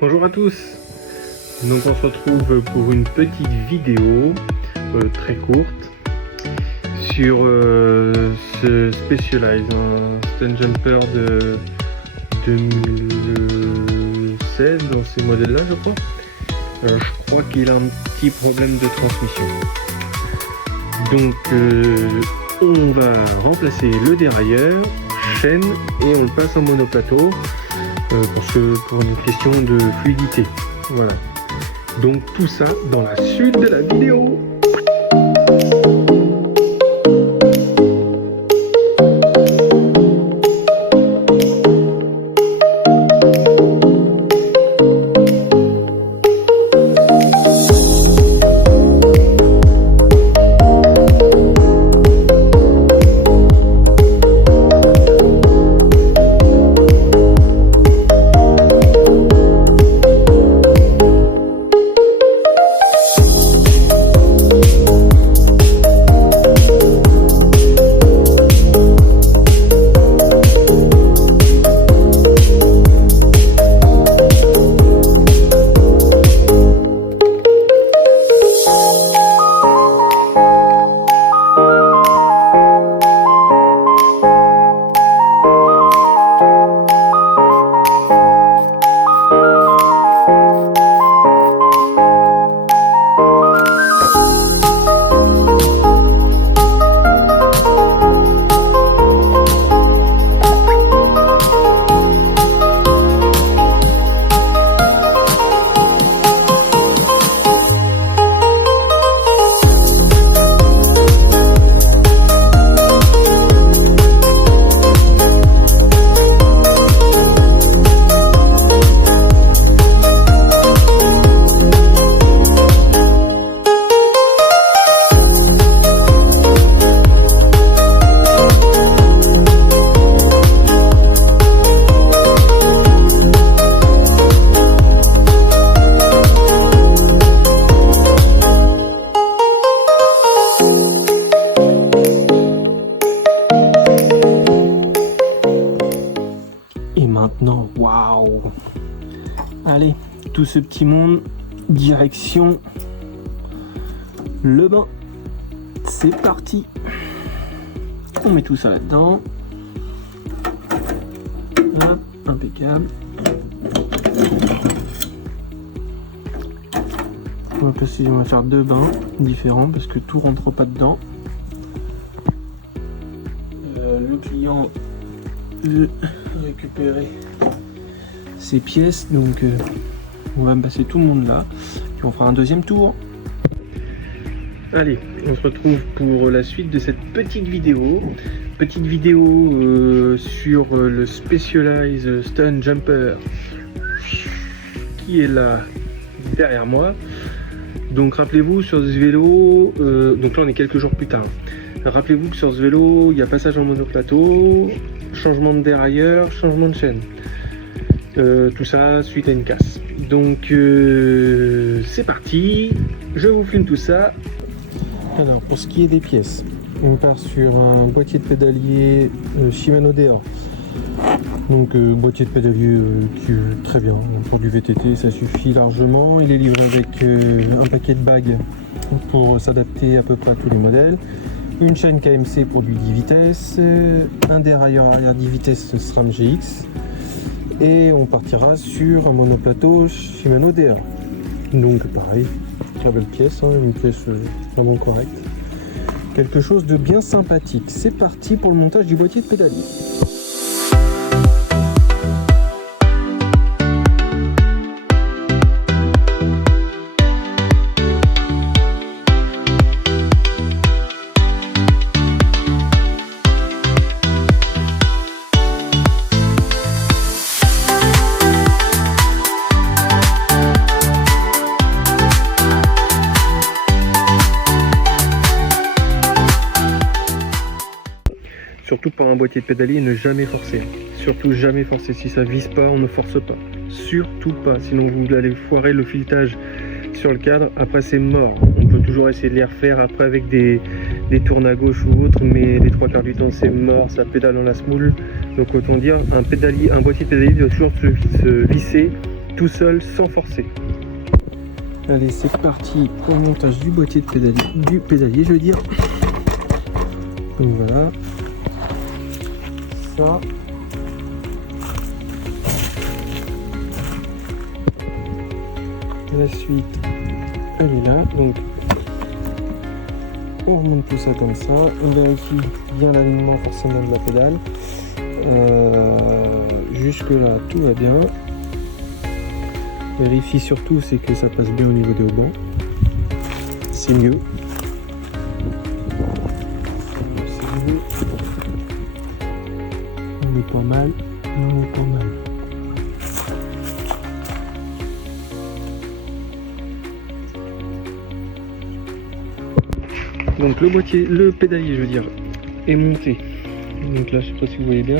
Bonjour à tous. Donc on se retrouve pour une petite vidéo très courte sur ce Specialized, un Stun Jumper de 2016 dans ces modèles-là, je crois. Je crois qu'il a un petit problème de transmission. Donc on va remplacer le dérailleur, chaîne, et on le passe en monoplateau pour une question de fluidité. Voilà. Donc tout ça dans la suite de la vidéo. Et maintenant, waouh! Allez, tout ce petit monde, direction le bain. C'est parti! On met tout ça là-dedans. Hop, impeccable. On va faire deux bains différents parce que tout rentre pas dedans. Le client veut récupérer ces pièces, donc on va me passer tout le monde là, puis on fera un deuxième tour. Allez, on se retrouve pour la suite de cette petite vidéo sur le Specialized Stun Jumper qui est là derrière moi. Donc rappelez-vous, sur ce vélo, donc là on est quelques jours plus tard, rappelez-vous que sur ce vélo il y a passage en monoplateau, changement de dérailleur, changement de chaîne, tout ça suite à une casse. Donc c'est parti, je vous filme tout ça. Alors pour ce qui est des pièces, on part sur un boîtier de pédalier Shimano DR. Donc boîtier de pédalier qui est très bien pour du VTT, ça suffit largement. Il est livré avec un paquet de bagues pour s'adapter à peu près à tous les modèles. Une chaîne KMC pour du 10 vitesses, un dérailleur arrière 10 vitesses SRAM GX, et on partira sur un monoplateau Shimano DR. Donc pareil, très belle pièce, hein, une pièce vraiment correcte. Quelque chose de bien sympathique. C'est parti pour le montage du boîtier de pédalier. Surtout pour un boîtier de pédalier, ne jamais forcer. Surtout jamais forcer. Si ça vise pas, on ne force pas. Surtout pas. Sinon vous allez foirer le filetage sur le cadre. Après c'est mort. On peut toujours essayer de les refaire après avec des tournes à gauche ou autre, mais les trois quarts du temps c'est mort. Ça pédale dans la semoule. Donc autant dire, un boîtier de pédalier doit toujours se visser tout seul sans forcer. Allez, c'est parti pour le montage du boîtier de pédalier, je veux dire. Donc voilà, ça. La suite, elle est là, donc on remonte tout ça comme ça, on vérifie bien l'alignement forcément de la pédale. Jusque là tout va bien. Vérifie surtout c'est que ça passe bien au niveau des haubans, c'est mieux. On est pas mal, on est pas mal. Donc le boîtier, le pédalier je veux dire, est monté. Donc là je sais pas si vous voyez bien.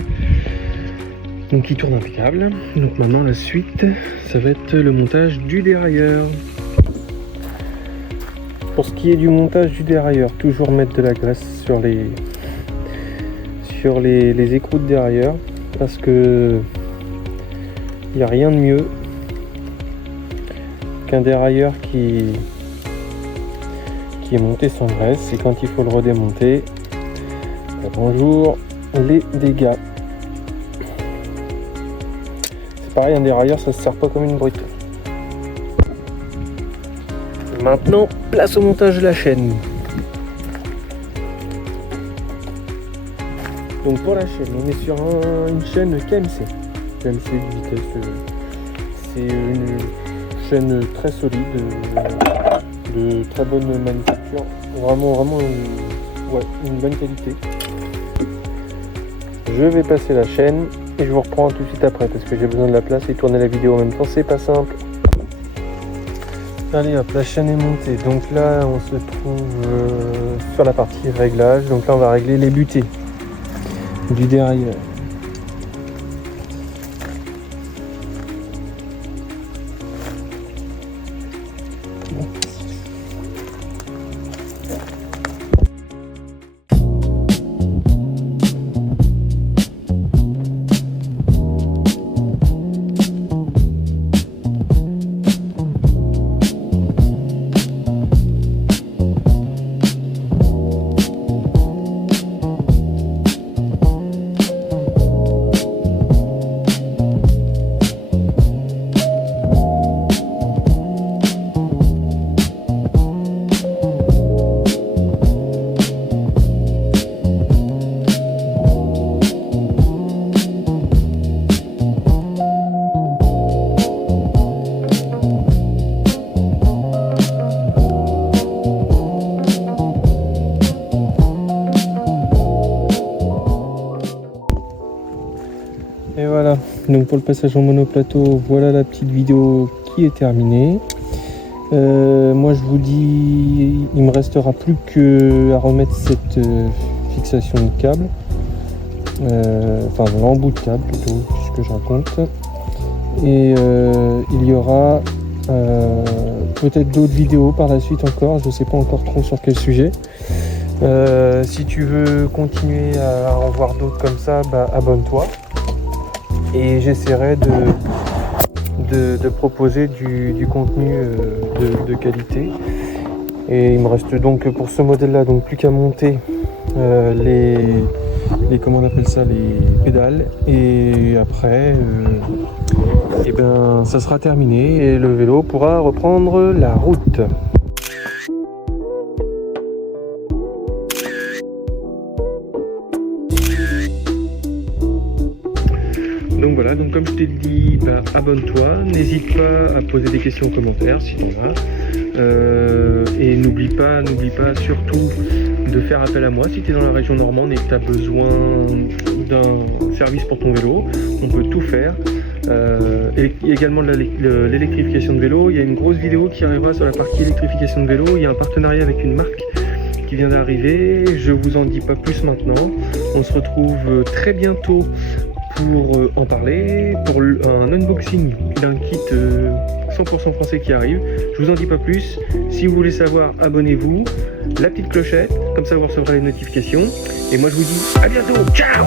Donc il tourne impeccable. Donc maintenant la suite, ça va être le montage du dérailleur. Pour ce qui est du montage du dérailleur, toujours mettre de la graisse sur les écrous de dérailleur, parce que il n'y a rien de mieux qu'un dérailleur qui est monté sans graisse, et quand il faut le redémonter, bonjour les dégâts. C'est pareil, un dérailleur ça se sert pas comme une brute. Maintenant, place au montage de la chaîne. Donc pour la chaîne, on est sur une chaîne KMC. KMC de vitesse, c'est une chaîne très solide, de très bonne manufacture, vraiment une bonne qualité. Je vais passer la chaîne et je vous reprends tout de suite après parce que j'ai besoin de la place et tourner la vidéo en même temps, c'est pas simple. Allez hop, la chaîne est montée, donc là on se trouve sur la partie réglage, donc là on va régler les butées du dérailleur. Et voilà, donc pour le passage en monoplateau, voilà la petite vidéo qui est terminée. Moi je vous dis, il me restera plus qu'à remettre cette fixation de câble, enfin l'embout de câble plutôt, puisque je raconte. Et il y aura peut-être d'autres vidéos par la suite encore, je ne sais pas encore trop sur quel sujet. Si tu veux continuer à en voir d'autres comme ça, bah, abonne-toi. Et j'essaierai de proposer du contenu de qualité. Et il me reste donc pour ce modèle là donc plus qu'à monter les comment on appelle ça, les pédales, et après et ben ça sera terminé et le vélo pourra reprendre la route. Donc voilà, donc comme je t'ai dit, bah, abonne-toi, n'hésite pas à poser des questions en commentaire si t'en as. Et n'oublie pas surtout de faire appel à moi si tu es dans la région normande et que tu as besoin d'un service pour ton vélo. On peut tout faire. Et également de l'électrification de vélo. Il y a une grosse vidéo qui arrivera sur la partie électrification de vélo. Il y a un partenariat avec une marque qui vient d'arriver. Je vous en dis pas plus maintenant. On se retrouve très bientôt pour en parler, pour un unboxing d'un kit 100% français qui arrive. Je vous en dis pas plus. Si vous voulez savoir, abonnez-vous, la petite clochette, comme ça vous recevrez les notifications. Et moi je vous dis à bientôt, ciao!